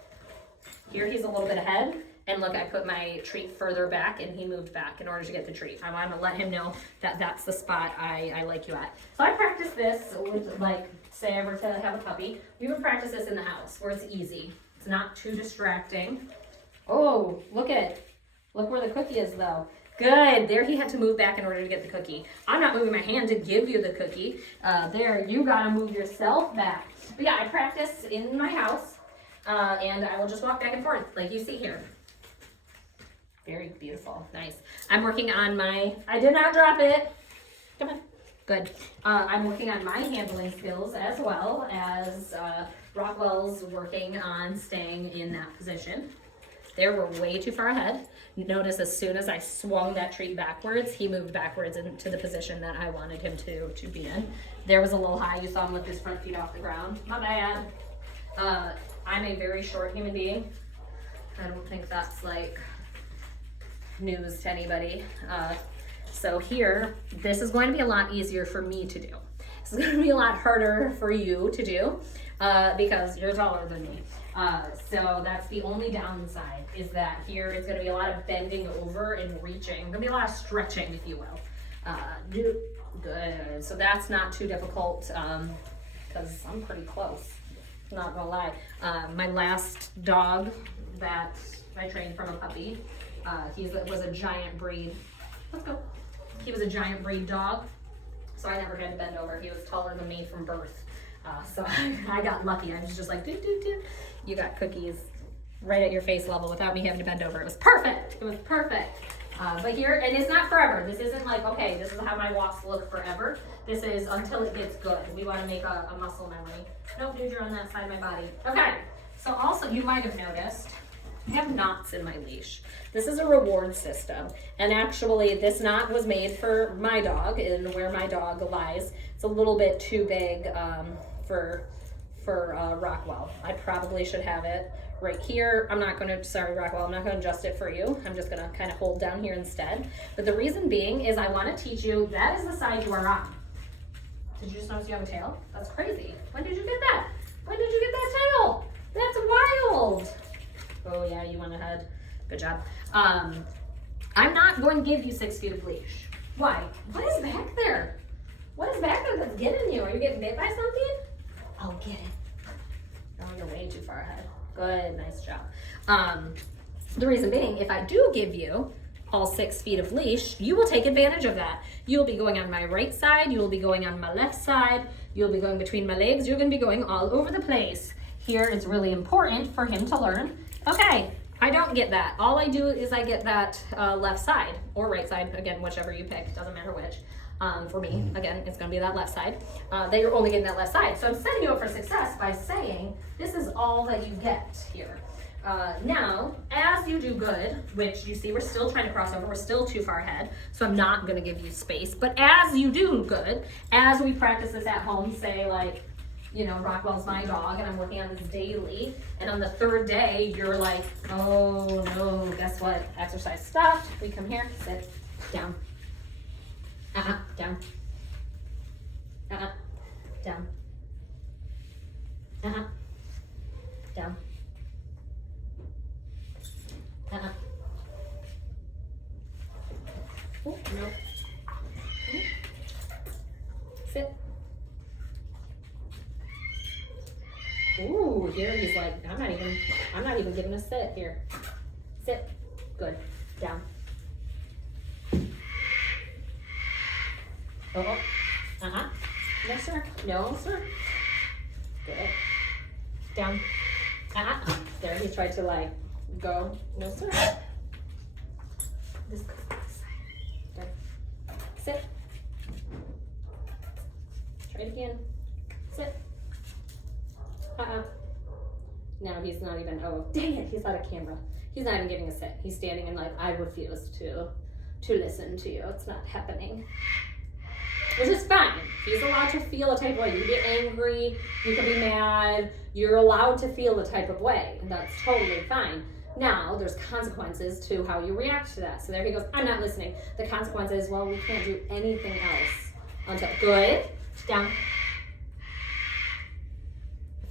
Here he's a little bit ahead and look, I put my treat further back and he moved back in order to get the treat. I want to let him know that that's the spot I like you at. So I practice this with like, say I were to have a puppy, we would practice this in the house where it's easy. It's not too distracting. Oh, look where the cookie is though. Good, there he had to move back in order to get the cookie. I'm not moving my hand to give you the cookie. There, you gotta move yourself back. But yeah, I practice in my house and I will just walk back and forth like you see here. Very beautiful, nice. I'm working on I did not drop it. Come on, good. I'm working on my handling skills as well as Rockwell's working on staying in that position. There, we're way too far ahead. Notice as soon as I swung that treat backwards, he moved backwards into the position that I wanted him to be in. There was a little high. You saw him lift his front feet off the ground. My bad. I'm a very short human being. I don't think that's like news to anybody. So here, this is going to be a lot easier for me to do. This is going to be a lot harder for you to do. Because you're taller than me. So that's the only downside is that here it's going to be a lot of bending over and reaching. Going to be a lot of stretching, if you will. Good. So that's not too difficult because I'm pretty close. Not going to lie. My last dog that I trained from a puppy, he was a giant breed. Let's go. He was a giant breed dog, so I never had to bend over. He was taller than me from birth. So I got lucky. I was just like, doo, doo, doo. You got cookies right at your face level without me having to bend over. It was perfect. It was perfect. But here, and it's not forever. This isn't like, okay, this is how my walks look forever. This is until it gets good. We want to make a muscle memory. Nope, dude, you're on that side of my body. Okay, so also you might have noticed, I have knots in my leash. This is a reward system. And actually, this knot was made for my dog and where my dog lies. It's a little bit too big for Rockwell. I probably should have it right here. Sorry Rockwell, I'm not gonna adjust it for you. I'm just gonna kind of hold down here instead. But the reason being is I wanna teach you that is the side you are on. Did you just notice you have a tail? That's crazy. When did you get that? When did you get that tail? That's wild. Oh yeah, you went ahead. Good job. I'm not going to give you 6 feet of leash. Why? What is back there? What is back there that's getting you? Are you getting bit by something? I'll get it. Oh, you're way too far ahead. Good, nice job. The reason being, if I do give you all 6 feet of leash, you will take advantage of that. You'll be going on my right side, you will be going on my left side, you'll be going between my legs, you're gonna be going all over the place. Here it's really important for him to learn, okay, I don't get that. All I do is I get that left side or right side, again, whichever you pick, doesn't matter which. For me, again, it's gonna be that left side, that you're only getting that left side. So I'm setting you up for success by saying, this is all that you get here. Now, as you do good, which you see we're still trying to cross over, we're still too far ahead, so I'm not gonna give you space, but as you do good, as we practice this at home, say like, you know, Rockwell's my dog and I'm working on this daily, and on the 3rd day, you're like, oh no, guess what? Exercise stopped. We come here, sit, down. Down. Down. Down. Oh, no. Sit. Ooh, here he's like, I'm not even giving a sit here. Sit. Good. Down. Oh. No, sir. No, sir. Good. Down. There, he tried to like go. No, sir. This side. There. Sit. Try it again. Sit. Now he's not even, oh, dang it, he's out of camera. He's not even giving a sit. He's standing and like, I refuse to listen to you. It's not happening. Which is fine. He's allowed to feel a type of way. You get angry, you can be mad. You're allowed to feel a type of way. And that's totally fine. Now, there's consequences to how you react to that. So there he goes, I'm not listening. The consequence is, well, we can't do anything else until, good, down.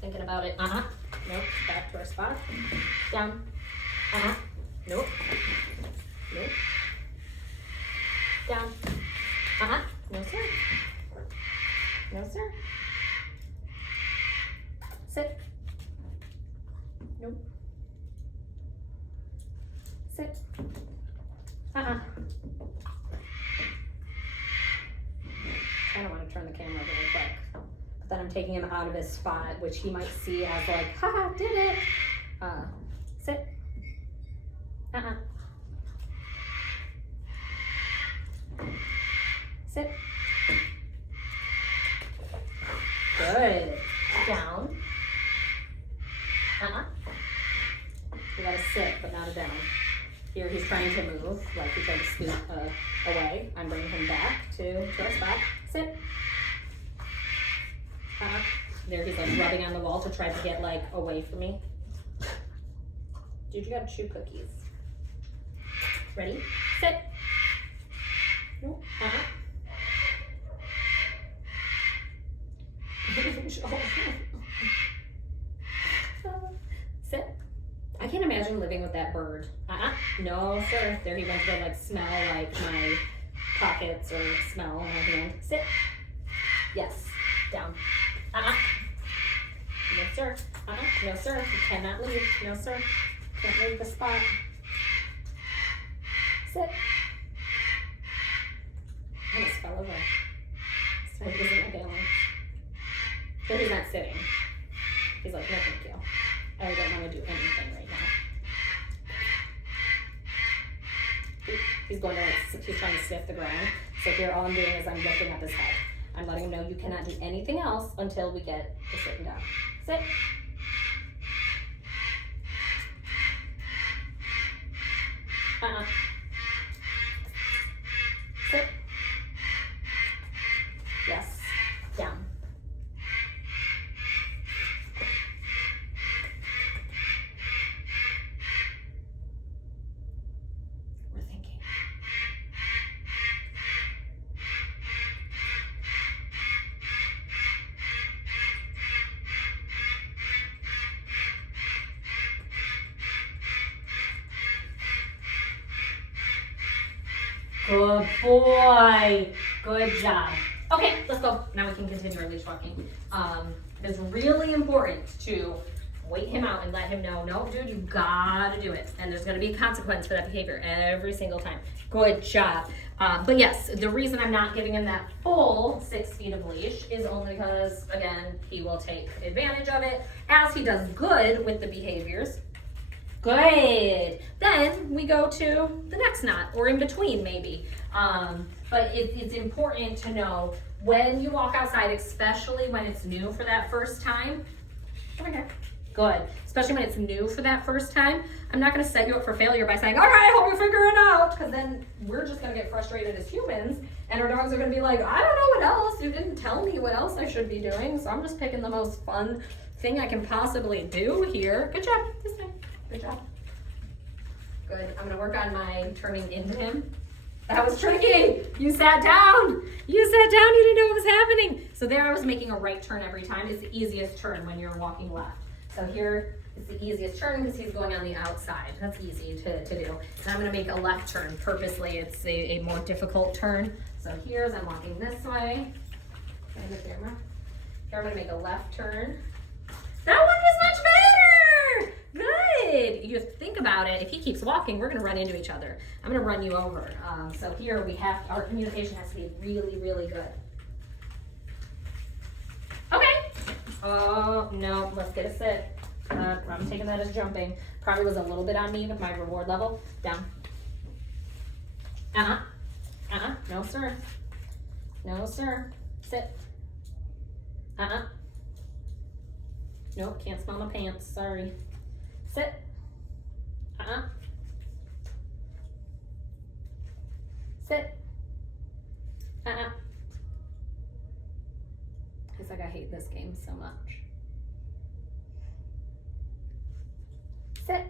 Thinking about it, nope, back to our spot, down, nope, nope, down, no sir, no sir, sit, nope, sit, I don't want to turn the camera really quick. But then I'm taking him out of his spot, which he might see as like, haha, did it. Sit. Sit. Good. Down. You gotta sit, but not a down. Here he's trying to move, like he's trying to scoot away. I'm bringing him back to our spot. Sit. There he's like rubbing on the wall to try to get like away from me. Dude, you gotta chew cookies. Ready? Sit. Nope. Sit. I can't imagine living with that bird. No, sir. There he went to go like smell like my pockets or smell my hand. Sit. Yes. Down. No, sir. No, sir. You cannot leave. No, sir. Can't leave the spot. Sit. I just fell over. So he isn't my balance. So he's not sitting. He's like, no, thank you. I don't want to do anything right now. He's going to like, he's trying to sniff the ground. So here, all I'm doing is I'm lifting up his head. I'm letting him know you cannot do anything else until we get to sitting down. Sit. Sit. Yes. Down. We're thinking. Good boy. Good job. Okay, let's go. Now we can continue our leash walking. It's really important to wait him out and let him know, no, dude, you gotta do it. And there's gonna be a consequence for that behavior every single time. Good job. But yes, the reason I'm not giving him that full 6 feet of leash is only because, again, he will take advantage of it as he does good with the behaviors. Good. Then we go to the next knot, or in between maybe. But it's important to know when you walk outside, especially when it's new for that first time. Come here. Good. Especially when it's new for that first time. I'm not going to set you up for failure by saying, all right, hope you figure it out. Because then we're just going to get frustrated as humans. And our dogs are going to be like, I don't know what else. You didn't tell me what else I should be doing. So I'm just picking the most fun thing I can possibly do here. Good job. This time. Good job. Good. I'm going to work on my turning into him. That was tricky. You sat down. You sat down. You didn't know what was happening. So there I was making a right turn every time. It's the easiest turn when you're walking left. So here is the easiest turn because he's going on the outside. That's easy to do. And I'm going to make a left turn purposely. It's a more difficult turn. So here as I'm walking this way. Can I get there, Mark? Here I'm going to make a left turn. That one was much better. Good. You have to think about it. If he keeps walking, we're going to run into each other. I'm going to run you over. So here we have, our communication has to be really, really good. Okay. Oh, no. Let's get a sit. I'm taking that as jumping. Probably was a little bit on me with my reward level. Down. No, sir. No, sir. Sit. Nope, can't smell my pants. Sorry. Sit. Sit. It's like I hate this game so much. Sit.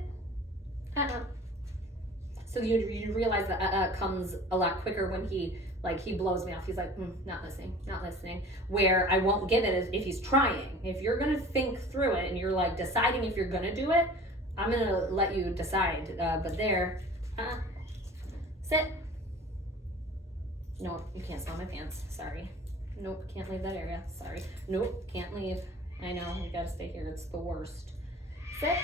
So you realize that comes a lot quicker when he blows me off. He's like, not listening, not listening. Where I won't give it if he's trying. If you're gonna think through it and you're like deciding if you're gonna do it, I'm gonna let you decide. But there, sit. No, you can't smell my pants. Sorry. Nope, can't leave that area. Sorry. Nope, can't leave. I know, you gotta stay here. It's the worst. Sit.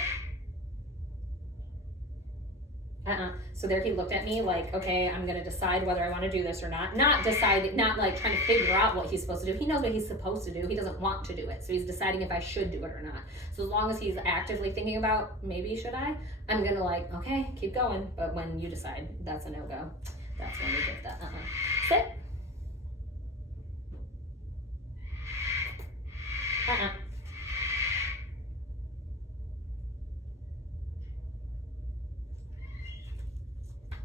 So there he looked at me like, okay, I'm gonna decide whether I wanna do this or not. Not like trying to figure out what he's supposed to do. He knows what he's supposed to do. He doesn't want to do it. So he's deciding if I should do it or not. So as long as he's actively thinking about, maybe should I? I'm gonna like, okay, keep going. But when you decide that's a no-go, that's when we get that, Sit.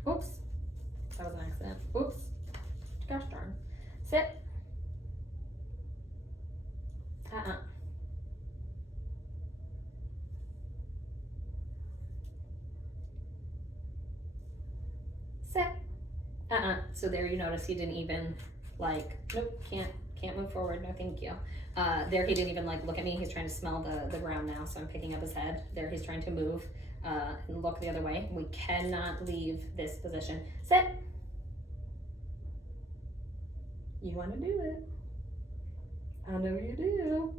Oops. That was an accident. Oops. Gosh darn. Sit. Sit. So there you notice he didn't even like, nope, can't move forward. No, thank you. There he didn't even like look at me. He's trying to smell the ground now. So I'm picking up his head. There he's trying to move. And look the other way. We cannot leave this position. Sit. You want to do it. I know you do.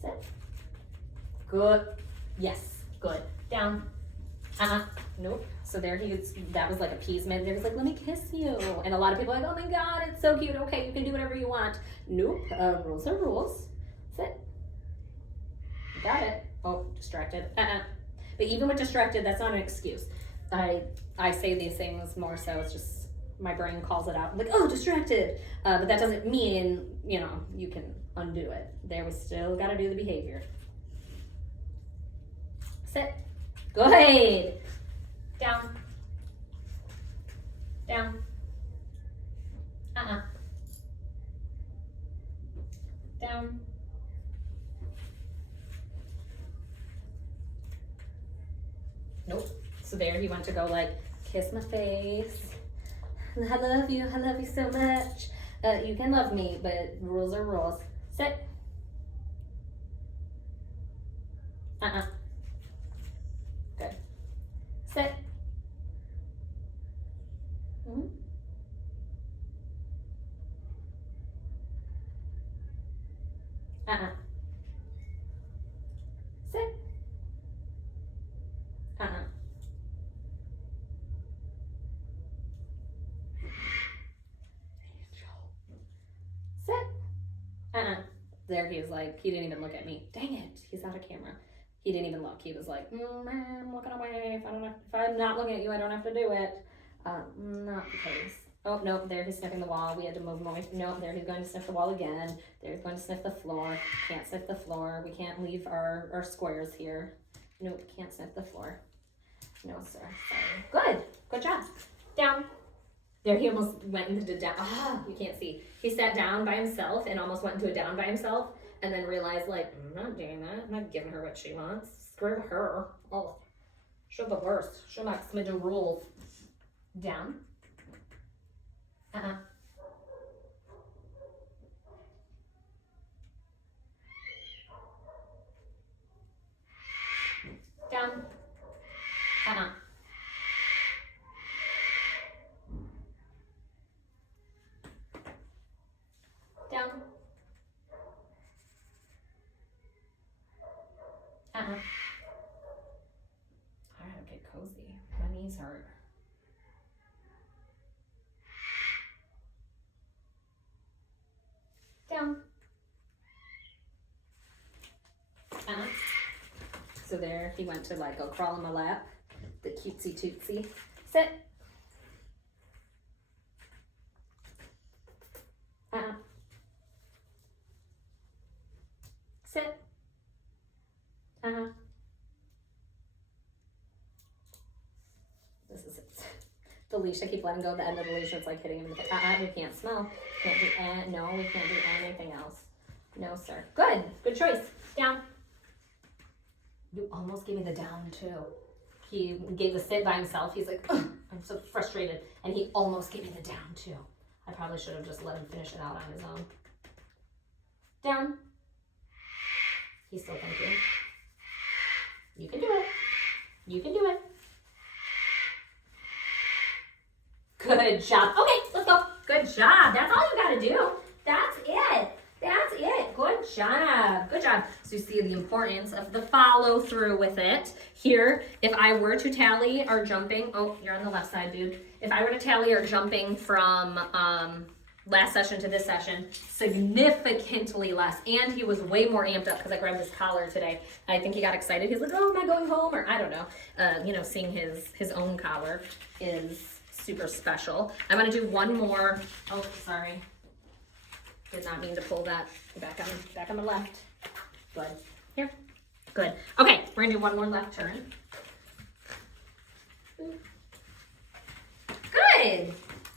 Sit. Good. Yes. Good. Down. Nope. So there that was like appeasement. There was like, let me kiss you. And a lot of people are like, oh my God, it's so cute. Okay, you can do whatever you want. Nope. Rules are rules. Sit. Got it. Oh, distracted. But even with distracted, that's not an excuse. I say these things more so it's just my brain calls it out. I'm like, oh, distracted. But that doesn't mean, you can undo it. There, we still got to do the behavior. Sit. Good. Down. Down. Down. Nope. So there he went to go like, kiss my face. I love you so much. You can love me, but rules are rules. Sit. Good. Sit. Sit. Sit. There he was like, he didn't even look at me. Dang it, he's out of camera. He didn't even look. He was like, man, I'm looking away. If I'm not looking at you, I don't have to do it. Not because. Oh, no, there he's sniffing the wall. We had to move him away. No, there he's going to sniff the wall again. There he's going to sniff the floor. Can't sniff the floor. We can't leave our squares here. Nope, can't sniff the floor. No, sir. Sorry. Good job. Down. There, he almost went into down. You can't see. He sat down by himself and almost went into a down by himself and then realized, like, I'm not doing that. I'm not giving her what she wants. Screw her. Oh, she'll be worse. She'll not submit to rules. Down. Down. Down. All right, get cozy. My knees hurt. Down. So there, he went to like go crawl in my lap, the cutesy tootsie. Sit. Sit. This is it. The leash, I keep letting go of the end of the leash. It's like hitting him in the face. We can't smell. Can't do no, we can't do anything else. No, sir. Good choice. Down. You almost gave me the down too. He gave the sit by himself. He's like, ugh, I'm so frustrated. And he almost gave me the down too. I probably should have just let him finish it out on his own. Down. He's still thinking. You can do it. You can do it. Good job. Okay, let's go. Good job. That's all you gotta do. That's it. That's it. Good job. Good job. So you see the importance of the follow through with it. Here, if I were to tally our jumping, oh, you're on the left side, dude. If I were to tally our jumping from last session to this session, significantly less. And he was way more amped up because I grabbed his collar today. I think he got excited. He's like, oh, am I going home? Or I don't know. Seeing his own collar is super special. I'm gonna do one more. Oh, sorry. Did not mean to pull that back on the left. Good. Here. Good. Okay, we're gonna do one more left turn. Good.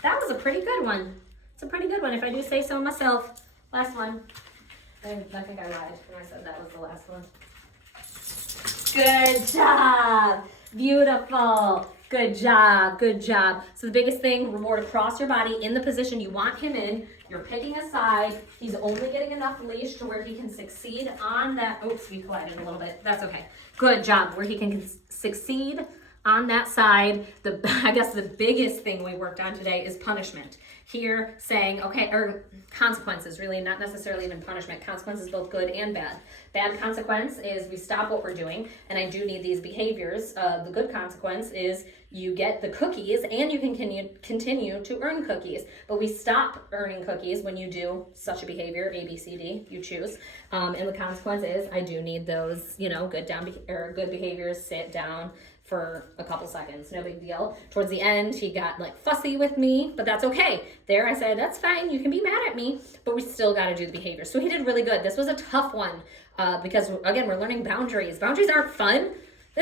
That was a pretty good one. It's a pretty good one if I do say so myself. Last one. I think I lied when I said that was the last one. Good job. Beautiful. Good job. Good job. So the biggest thing, reward across your body in the position you want him in. You're picking a side. He's only getting enough leash to where he can succeed on that. Oops, we collided a little bit. That's okay. Good job. Where he can succeed on that side. I guess the biggest thing we worked on today is punishment. Here saying, okay, or consequences, really, not necessarily even punishment. Consequences, both good and bad. Bad consequence is we stop what we're doing, and I do need these behaviors. The good consequence is you get the cookies, and you can continue to earn cookies. But we stop earning cookies when you do such a behavior, A, B, C, D, you choose. And the consequence is I do need those, good behaviors, sit down for a couple seconds, no big deal. Towards the end, he got like fussy with me, but that's okay. There I said, that's fine, you can be mad at me, but we still gotta do the behavior. So he did really good. This was a tough one because again, we're learning boundaries. Boundaries aren't fun.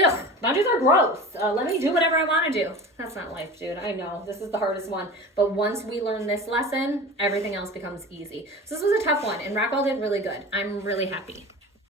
Ugh, boundaries are gross. Let me do whatever I wanna do. That's not life, dude, I know. This is the hardest one. But once we learn this lesson, everything else becomes easy. So this was a tough one, and Rockwell did really good. I'm really happy.